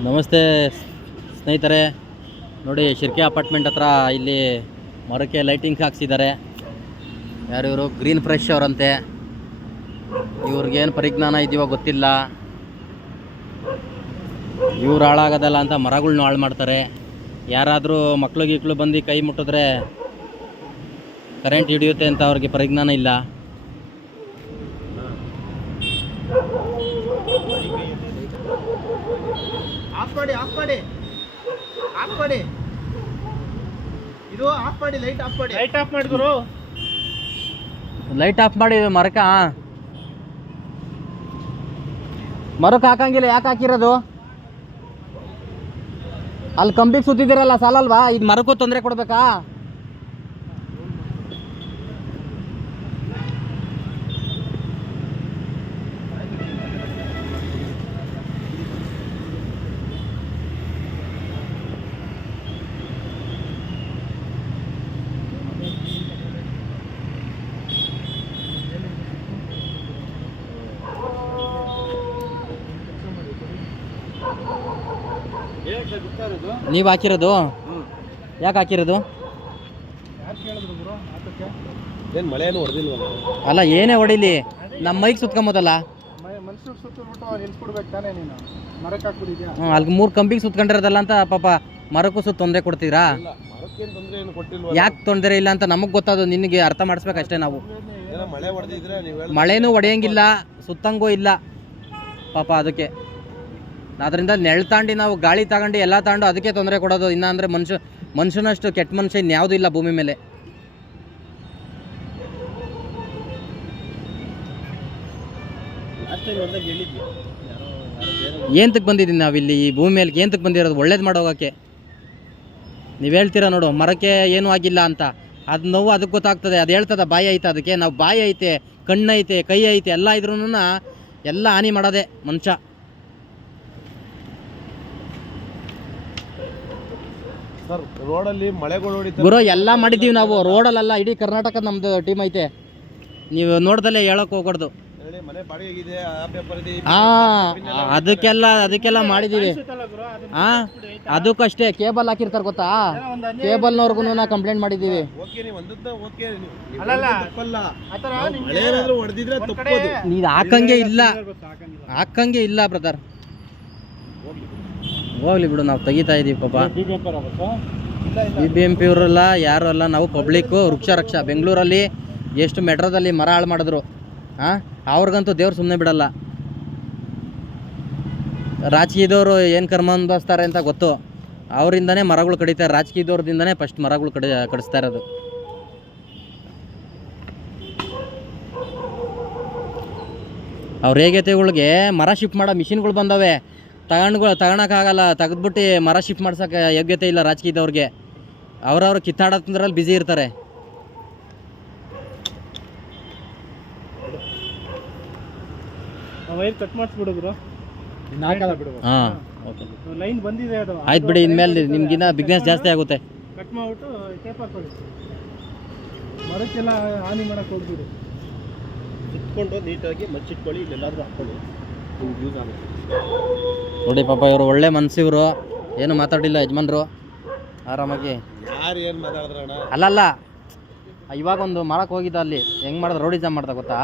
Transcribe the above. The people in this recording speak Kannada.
ನಮಸ್ತೆ ಸ್ನೇಹಿತರೆ. ನೋಡಿ, ಶಿರ್ಕೆ ಅಪಾರ್ಟ್ಮೆಂಟ್ ಹತ್ರ ಇಲ್ಲಿ ಮರಕ್ಕೆ ಲೈಟಿಂಗ್ ಹಾಕ್ಸಿದ್ದಾರೆ. ಯಾರು ಇವರು? ಗ್ರೀನ್ ಫ್ರೆಶ್ ಅವರಂತೆ. ಇವ್ರಿಗೇನು ಪರಿಜ್ಞಾನ ಇದೆಯೋ ಗೊತ್ತಿಲ್ಲ. ಇವ್ರು ಹಾಳಾಗೋದಲ್ಲ ಅಂತ ಮರಗಳ್ನ ಹಾಳು ಮಾಡ್ತಾರೆ. ಯಾರಾದರೂ ಮಕ್ಳು ಗಿಕ್ಳು ಬಂದು ಕೈ ಮುಟ್ಟಿದ್ರೆ ಕರೆಂಟ್ ಹಿಡಿಯುತ್ತೆ ಅಂತ ಅವ್ರಿಗೆ ಪರಿಜ್ಞಾನ ಇಲ್ಲ. ಆಫ್ ಮಾಡಿ ಆಫ್ ಮಾಡಿ. ಆಫ್ ಮಾಡಿ. ಇದು ಆಫ್ ಮಾಡಿ ಲೈಟ್ ಆಫ್ ಮಾಡಿ. ಲೈಟ್ ಆಫ್ ಮಾಡಿ ಗುರು. ಲೈಟ್ ಆಫ್ ಮಾಡಿ ಮರಕ. ಮರಕ್ಕೆ ಹಾಕಂಗಿಲ್ಲ ಯಾಕೆ ಹಾಕಿರೋದು? ಅಲ್ಲಿ ಕಂಬಿಗೆ ಸುತ್ತಿದ್ದೀರಲ್ಲ ಸಾಲಲ್ವಾ? ಇದು ಮರಕ್ಕೂ ತೊಂದರೆ ಕೊಡ್ಬೇಕಾ? ನೀವು ಹಾಕಿರೋದು? ಯಾಕೆ ಹಾಕಿರೋದು? ಏನು ಅಲ್ಲ ಏನೇ ಹೊಡಿಲಿ. ನಮ್ಮ ಮೈಕ್ ಸುತ್ಕೊಂಬೋದಲ್ಲ? ಹ್ಞೂ ಅಲ್ಲಿ ಮೂರು ಕಂಬಿಗೆ ಸುತ್ಕೊಂಡಿರೋದಲ್ಲ ಅಂತ ಪಾಪ ಮರಕ್ಕೂ ಸುತ್ತ ತೊಂದರೆ ಕೊಡ್ತೀರಾ? ಯಾಕೆ ತೊಂದರೆ ಇಲ್ಲ ಅಂತ ನಮಗೆ ಗೊತ್ತದು ನಿನಗೆ ಅರ್ಥ ಮಾಡಿಸ್ಬೇಕಷ್ಟೇ ನಾವು. ಮಳೆನೂ ಹೊಡೆಯಂಗಿಲ್ಲ ಸುತ್ತಂಗೂ ಇಲ್ಲ. ಪಾಪ ಅದಕ್ಕೆ. ಅದರಿಂದ ನೆಳ್ ತಾಂಡಿ ನಾವು ಗಾಳಿ ತಗೊಂಡು ಎಲ್ಲ ತಗೊಂಡು ಅದಕ್ಕೆ ತೊಂದರೆ ಕೊಡೋದು. ಇನ್ನ ಅಂದರೆ ಮನುಷ್ಯ, ಮನುಷ್ಯನಷ್ಟು ಕೆಟ್ಟ ಮನುಷ್ಯ ಇನ್ಯಾವುದೂ ಇಲ್ಲ ಭೂಮಿ ಮೇಲೆ. ಬಂದಿದ್ದೀನಿ ಏಂತಕ್ಕೆ ಬಂದಿದ್ದೀವಿ ನಾವಿಲ್ಲಿ ಈ ಭೂಮಿ ಮೇಲೆ ಏಂತಕ್ಕೆ ಬಂದಿರೋದು? ಒಳ್ಳೇದು ಮಾಡೋಗೋಕ್ಕೆ ನೀವು ಹೇಳ್ತೀರಾ ನೋಡು, ಮರಕ್ಕೆ ಏನೂ ಆಗಿಲ್ಲ ಅಂತ. ಅದು ನೋವು ಅದಕ್ಕೆ ಗೊತ್ತಾಗ್ತದೆ, ಅದು ಹೇಳ್ತದ ಬಾಯಿ ಐತೆ ಅದಕ್ಕೆ. ನಾವು ಬಾಯಿ ಐತೆ ಕಣ್ಣು ಐತೆ ಕೈ ಐತೆ, ಎಲ್ಲ ಇದ್ರೂ ಎಲ್ಲ ಹಾನಿ ಮಾಡೋದೆ ಮನುಷ್ಯ. ಸರ್ ರೋಡಲ್ಲಿ ಮಳೆಗಳು ಹೊಡಿತಾರೆ. ಗುರು ಎಲ್ಲ ಮಾಡಿದ್ದೀವಿ ನಾವು. ರೋಡಲ್ಲೆಲ್ಲ ಇಡೀ ಕರ್ನಾಟಕ ನಮ್ದು ಟೀಮ್ ಐತೆ. ನೀವು ನೋಡ್ದಲ್ಲೇ ಹೇಳಕ್ ಹೋಗ್ಬಾರ್ದು. ಹೇಳಿ ಮನೆ ಬಾಡಿಗೆಗಿದೆ ಆ ಪೇಪರ್ ಇದೆ ಹಾಂ ಅದಕ್ಕೆಲ್ಲ ಅದಕ್ಕೆಲ್ಲ ಮಾಡಿದ್ದೀವಿ. ಹಾಂ ಅದಕ್ಕಷ್ಟೇ ಕೇಬಲ್ ಹಾಕಿರ್ತಾರೆ ಗೊತ್ತಾ? ಕೇಬಲ್ನವ್ರಿಗೂ ನಾವು ಕಂಪ್ಲೇಂಟ್ ಮಾಡಿದ್ದೀವಿ. ಓಕೆ ನೀವು ಒಂದದ್ದ ಓಕೆ ನೀವು ಅಲ್ಲಲ್ಲ. ತಪ್ಪಲ್ಲ. ಆ ನಾವು ನಿಮ್ಗೆ ಮಳೆ ಏನಾದ್ರು ಹೊಡೆದಿದ್ರೆ ಒಂದ್ ಕಡೆ ತಪ್ಪದು. ನೀನು ಹಾಕಂಗೆ ಇಲ್ಲ ಹಾಕಂಗಿಲ್ಲ. ಹಾಕಂಗೆ ಇಲ್ಲ ಬ್ರದರ್ ಹೋಗ್ಲಿ ಬಿಡು ನಾವು ತೆಗಿತಾ ಇದೀವಿ ಪಾಪ. ಬಿ ಬಿ ಎಂ ಪಿ ಅವರಲ್ಲ ಯಾರು ಅಲ್ಲ ನಾವು ಪಬ್ಲಿಕ್ಕು ವೃಕ್ಷ ರಕ್ಷಾ ಬೆಂಗಳೂರಲ್ಲಿ ಎಷ್ಟು ಮೆಟ್ರೋದಲ್ಲಿ ಮರ ಹಾಳು ಮಾಡಿದ್ರು. ಹಾಂ ಅವ್ರಿಗಂತೂ ದೇವ್ರು ಸುಮ್ಮನೆ ಬಿಡಲ್ಲ. ರಾಜಕೀಯದವರು ಏನು ಕರ್ಮ ಅನುಭವಿಸ್ತಾರೆ ಅಂತ ಗೊತ್ತು. ಅವರಿಂದನೇ ಮರಗಳು ಕಡಿತಾರೆ ರಾಜಕೀಯದವ್ರದಿಂದನೇ ಫಸ್ಟ್ ಮರಗಳು ಕಡಿ ಕಡಿಸ್ತಾ ಇರೋದು. ಅವ್ರ ಹೇಗೆತೆಗಳಿಗೆ ಮರ ಶಿಫ್ಟ್ ಮಾಡೋ ಮಿಷಿನ್ಗಳು ಬಂದವೆ. ತಗೊಂಡ್ಗಳು ತಗೊಳಕ್ಕಾಗಲ್ಲ ತೆಗೆದ್ಬಿಟ್ಟು ಮರ ಶಿಫ್ಟ್ ಮಾಡ್ಸೋಕೆ ಯೋಗ್ಯತೆ ಇಲ್ಲ ರಾಜಕೀಯದವ್ರಿಗೆ. ಅವ್ರವ್ರು ಕಿತ್ತಾಡೋದ್ರಲ್ಲಿ ಬ್ಯುಸಿ ಇರ್ತಾರೆ. ಆ ವೈರ್ ಕಟ್ ಮಾಡಿಸ್ಬಿಡು ಗುರು ಹಾಕಲ್ಲ ಬಿಡು ಹಾಂ. ಓಕೆ ಲೈನ್ ಬಂದಿದೆ ಅದು. ಆಯ್ತು ಬಿಡಿ ಇನ್ಮೇಲೆ ನಿಮ್ಗಿನ್ನ ಬಿಸ್ನೆಸ್ ಜಾಸ್ತಿ ಆಗುತ್ತೆ. ಕಟ್ ಮಾಡ್ಬಿಟ್ಟು ಟೇಪ್ ಹಾಕೊಳ್ಳಿ. ಮರಕ್ಕೆಲ್ಲ ಹಾನಿ ಮಾಡಕ್ಕೆ ಹೋಗ್ಬಿಡಿ. ಇಟ್ಕೊಂಡು ನೀಟಾಗಿ ಮಚ್ಚಿಟ್ಕೊಳ್ಳಿ ಇಲ್ಲೆಲ್ಲಾದ್ರೂ ಆಗುತ್ತೆ ನೋಡಿ ಪಾಪ ಇವರು ಒಳ್ಳೆ ಮನ್ಸಿವ್ರು. ಏನು ಮಾತಾಡಿಲ್ಲ ಯಜಮಾನ್ರು. ಆರಾಮಾಗಿ. ಯಾರು ಏನು ಮಾತಾಡಿದ್ರಣ್ಣ ಅಲ್ಲಲ್ಲ ಇವಾಗ ಒಂದು ಮಾಡಕ್ ಹೋಗಿದ್ದ ಅಲ್ಲಿ. ಹೆಂಗೆ ಮಾಡ್ದ ರೋಡಿಸಮ್ ಮಾಡ್ದ ಗೊತ್ತಾ?